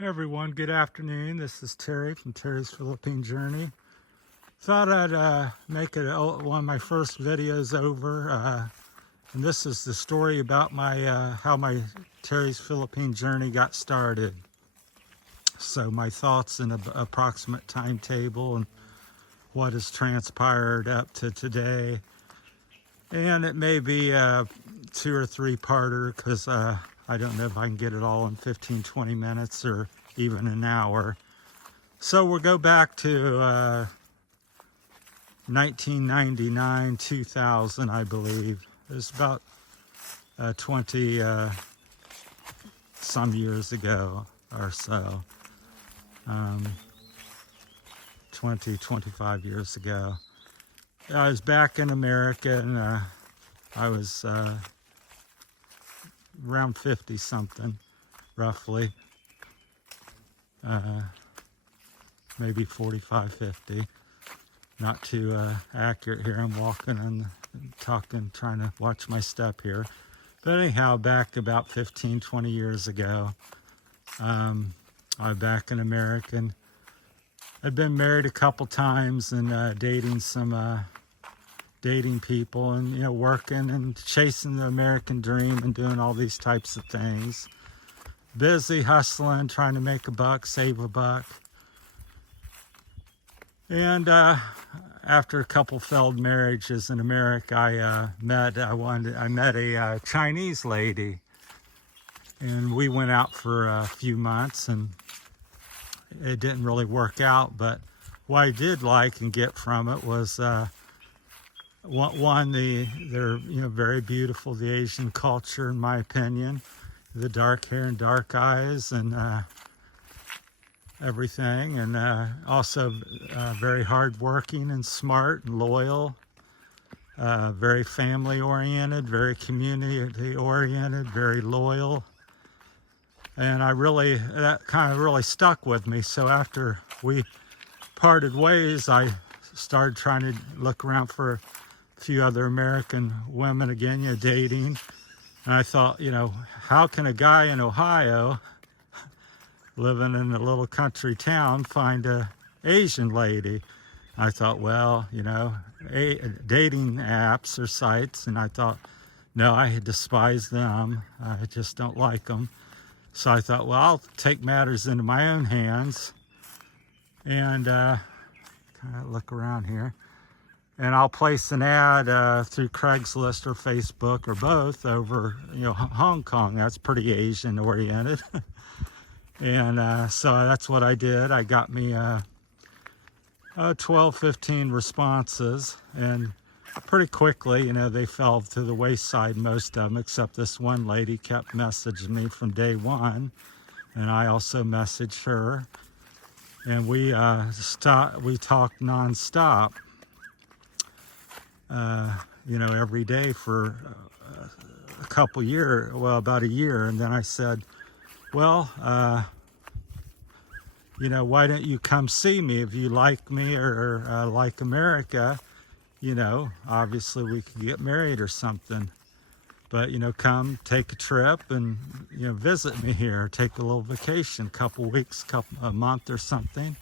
Hey everyone, good afternoon. This is Terry from Terry's Philippine Journey. Thought I'd make it one of my first videos over, and this is the story about my how my Terry's Philippine Journey got started. So my thoughts and approximate timetable and what has transpired up to today. And it may be a 2 or 3 parter because I don't know if I can get it all in 15-20 minutes or even an hour. So we'll go back to 1999, 2000, I believe. It was about 20 some years ago or so. 25 years ago. I was back in America, and I was around 50 something, roughly. Maybe 45, 50. Not too accurate here. I'm walking and talking, trying to watch my step here. But anyhow, back about 15, 20 years ago, I'm back in America. And I'd been married a couple times and dating some dating people, and working and chasing the American dream and doing all these types of things. Busy hustling, trying to make a buck, save a buck. And after a couple failed marriages in America, I met a Chinese lady, and we went out for a few months, and it didn't really work out. But what I did like and get from it was one, they're very beautiful, the Asian culture, in my opinion, the dark hair and dark eyes and everything, and also very hardworking and smart and loyal, very family oriented, very community oriented, very loyal. And that kind of really stuck with me. So after we parted ways, I started trying to look around for a few other American women again, dating. And I thought, how can a guy in Ohio living in a little country town find a Asian lady? I thought, well, dating apps or sites, and I thought, no, I despise them. I just don't like them. So I thought, well, I'll take matters into my own hands and kind of look around here. And I'll place an ad through Craigslist or Facebook or both over, Hong Kong. That's pretty Asian oriented. And so that's what I did. I got me 12, 15 responses. And pretty quickly, they fell to the wayside, most of them, except this one lady kept messaging me from day one. And I also messaged her. And we talked nonstop. Every day for a couple years, well, about a year. And then I said, well, why don't you come see me if you like me or like America? Obviously we could get married or something. But, come take a trip and, visit me here, take a little vacation, a couple weeks, a month or something.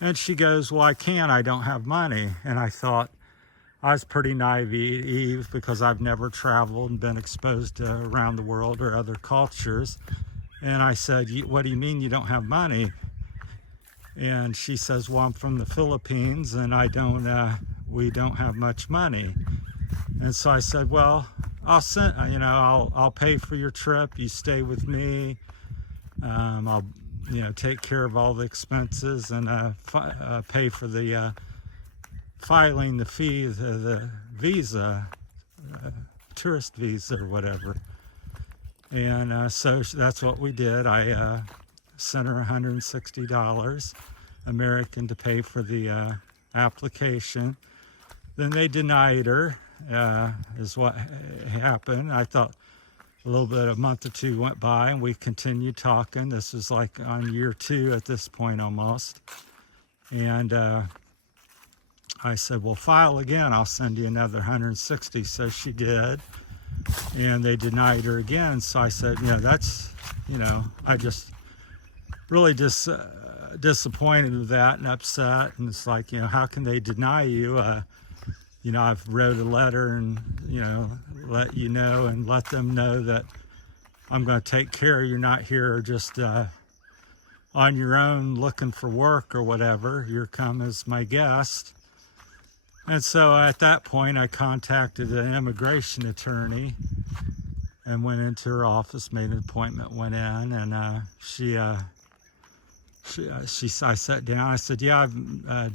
And she goes, well, I can't, I don't have money. And I thought, I was pretty naive because I've never traveled and been exposed to around the world or other cultures. And I said, what do you mean you don't have money? And she says, well, I'm from the Philippines and we don't have much money. And so I said, well, I'll pay for your trip. You stay with me. I'll, take care of all the expenses and pay for the filing the fee, the visa, tourist visa or whatever. And so that's what we did. I sent her $160 American to pay for the application. Then they denied her, is what happened. I thought a month or two went by and we continued talking. This was like on year 2 at this point almost. And I said, well, file again, I'll send you another 160. So she did, and they denied her again. So I said, that's, I just really just disappointed with that and upset. And it's like, how can they deny you? I've wrote a letter and, let you know and let them know that I'm going to take care of you. You're not here just on your own looking for work or whatever. You're come as my guest. And so at that point, I contacted an immigration attorney and went into her office, made an appointment, went in, and I sat down. I said, yeah, I've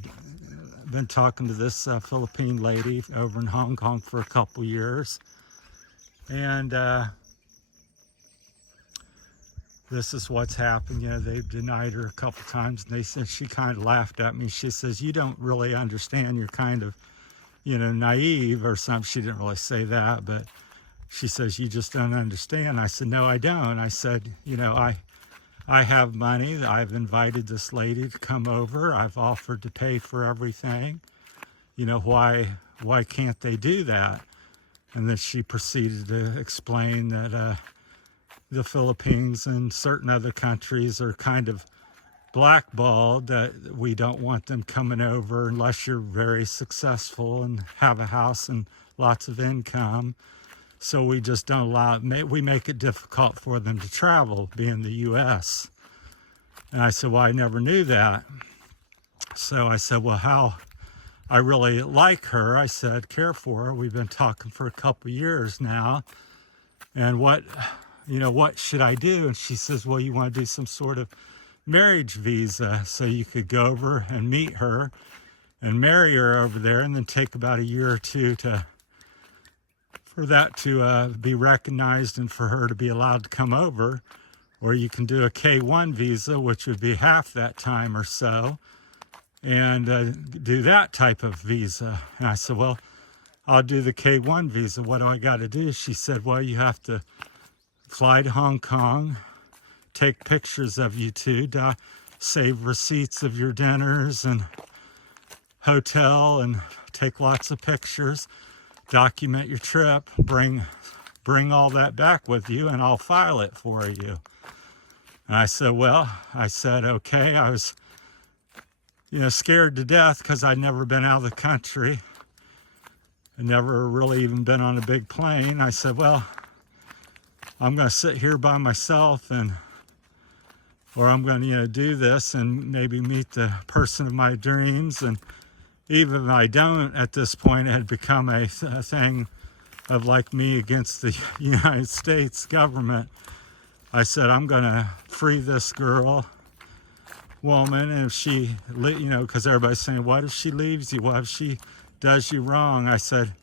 been talking to this Philippine lady over in Hong Kong for a couple years, and this is what's happened. They've denied her a couple times, and they said, she kind of laughed at me. She says, you don't really understand. You're kind of, naive or something. She didn't really say that, but she says, you just don't understand. I said, no, I don't. I said, I have money. I've invited this lady to come over. I've offered to pay for everything. Why can't they do that? And then she proceeded to explain that the Philippines and certain other countries are kind of blackballed, that we don't want them coming over unless you're very successful and have a house and lots of income. So we just don't allow it. We make it difficult for them to travel, being the U.S. And I said, well, I never knew that. So I said, well, how I really like her. I said, care for her. We've been talking for a couple of years now. And what should I do? And she says, well, you want to do some sort of marriage visa so you could go over and meet her and marry her over there, and then take about a year or two for that to be recognized and for her to be allowed to come over. Or you can do a K1 visa, which would be half that time or so, and do that type of visa. And I said, well, I'll do the K1 visa. What do I got to do? She said, well, you have to fly to Hong Kong, take pictures of you two, save receipts of your dinners and hotel, and take lots of pictures, document your trip, bring all that back with you, and I'll file it for you. And I said, okay. I was, scared to death because I'd never been out of the country. I'd never really even been on a big plane. I said, well, I'm going to sit here by myself, or I'm going to, do this and maybe meet the person of my dreams. And even if I don't, at this point, it had become a thing of like me against the United States government. I said, I'm going to free this woman, and if she, because everybody's saying, what if she leaves you? What if she does you wrong? I said,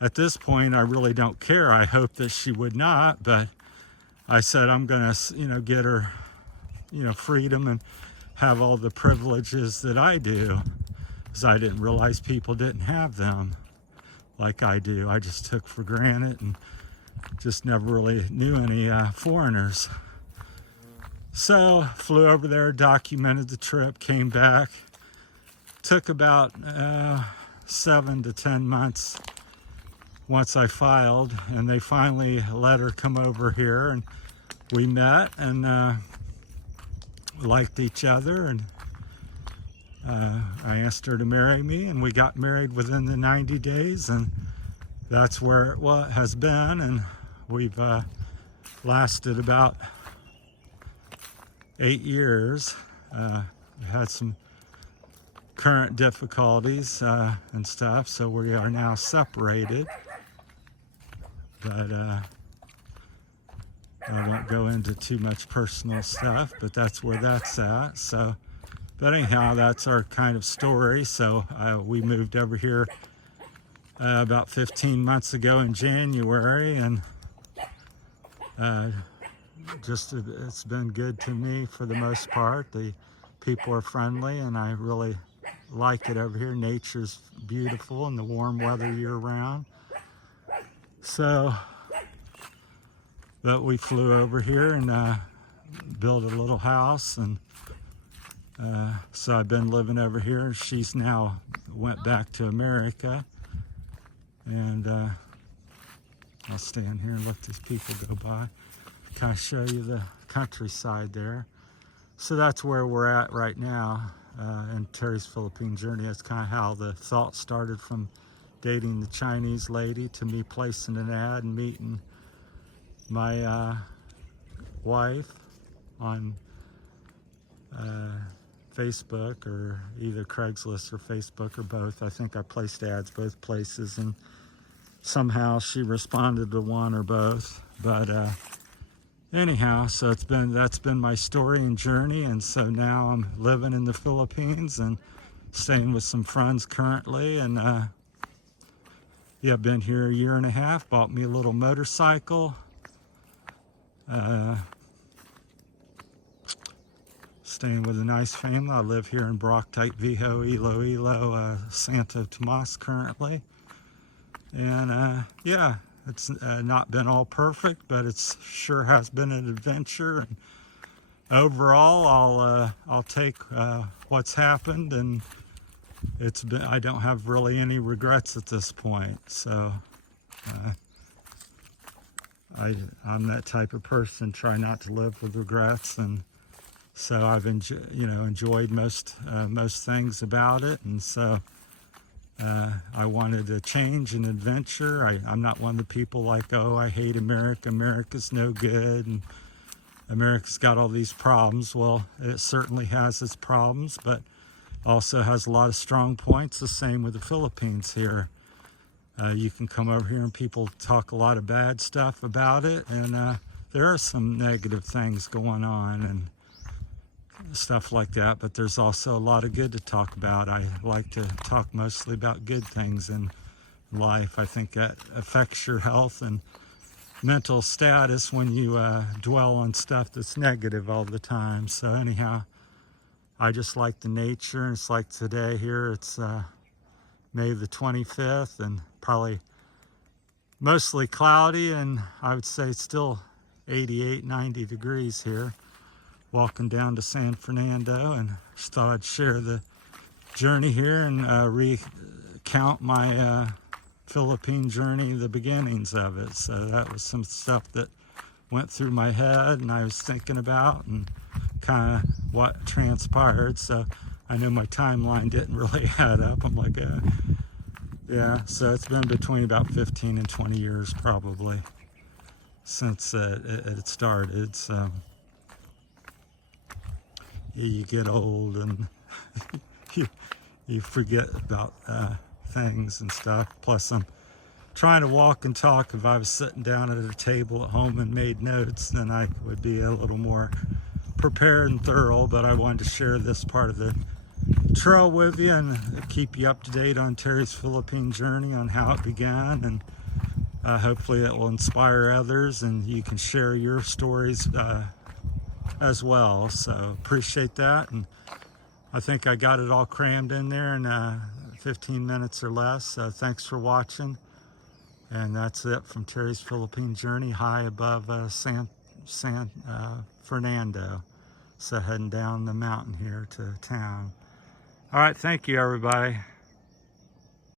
at this point, I really don't care. I hope that she would not, but I said, I'm going to, get her, freedom and have all the privileges that I do, because I didn't realize people didn't have them like I do. I just took for granted and just never really knew any foreigners. So flew over there, documented the trip, came back. Took about 7 to 10 months once I filed, and they finally let her come over here, and we met and liked each other, and I asked her to marry me, and we got married within the 90 days, and that's where it has been. And we've lasted about 8 years. We had some current difficulties and stuff, so we are now separated. But I won't go into too much personal stuff, but that's where that's at. So, but anyhow, that's our kind of story. So we moved over here about 15 months ago in January, and it's been good to me for the most part. The people are friendly, and I really like it over here. Nature's beautiful and the warm weather year round. So, but we flew over here and built a little house, and so I've been living over here. She's now went back to America, and I'll stand here and let these people go by. Kind of show you the countryside there. So that's where we're at right now in Terry's Philippine journey. That's kind of how the thought started, from dating the Chinese lady to me placing an ad and meeting my wife on Facebook, or either Craigslist or Facebook or both. I think I placed ads both places, and somehow she responded to one or both. But anyhow, so that's been my story and journey, and so now I'm living in the Philippines and staying with some friends currently. And yeah, I've been here a year and a half. Bought me a little motorcycle. Staying with a nice family. I live here in Barotac, Viejo, Iloilo, Santo Tomas currently. And yeah, it's not been all perfect, but it's sure has been an adventure. And overall, I'll take what's happened, and I don't have really any regrets at this point. So I'm that type of person, try not to live with regrets, and so I've enjoyed most things about it. And so I wanted a change and adventure. I'm not one of the people like, oh, I hate America, America's no good, and America's got all these problems. Well, it certainly has its problems, but also has a lot of strong points. The same with the Philippines here. You can come over here and people talk a lot of bad stuff about it, and there are some negative things going on and stuff like that, but there's also a lot of good to talk about. I like to talk mostly about good things in life. I think that affects your health and mental status when you dwell on stuff that's negative all the time. So anyhow, I just like the nature, and it's like today here, it's May the 25th, and probably mostly cloudy, and I would say still 88, 90 degrees here. Walking down to San Fernando, and just thought I'd share the journey here and recount my Philippine journey, the beginnings of it. So that was some stuff that went through my head and I was thinking about, and kind of what transpired. So I knew my timeline didn't really add up. I'm like, yeah, so it's been between about 15 and 20 years probably since it started. So you get old and you forget about things and stuff. Plus, I'm trying to walk and talk. If I was sitting down at a table at home and made notes, then I would be a little more prepared and thorough. But I wanted to share this part of the trail with you and keep you up to date on Terry's Philippine journey, on how it began, and hopefully it will inspire others and you can share your stories as well. So appreciate that, and I think I got it all crammed in there in 15 minutes or less. So thanks for watching, and that's it from Terry's Philippine journey, high above San Fernando. So heading down the mountain here to town. All right, thank you everybody.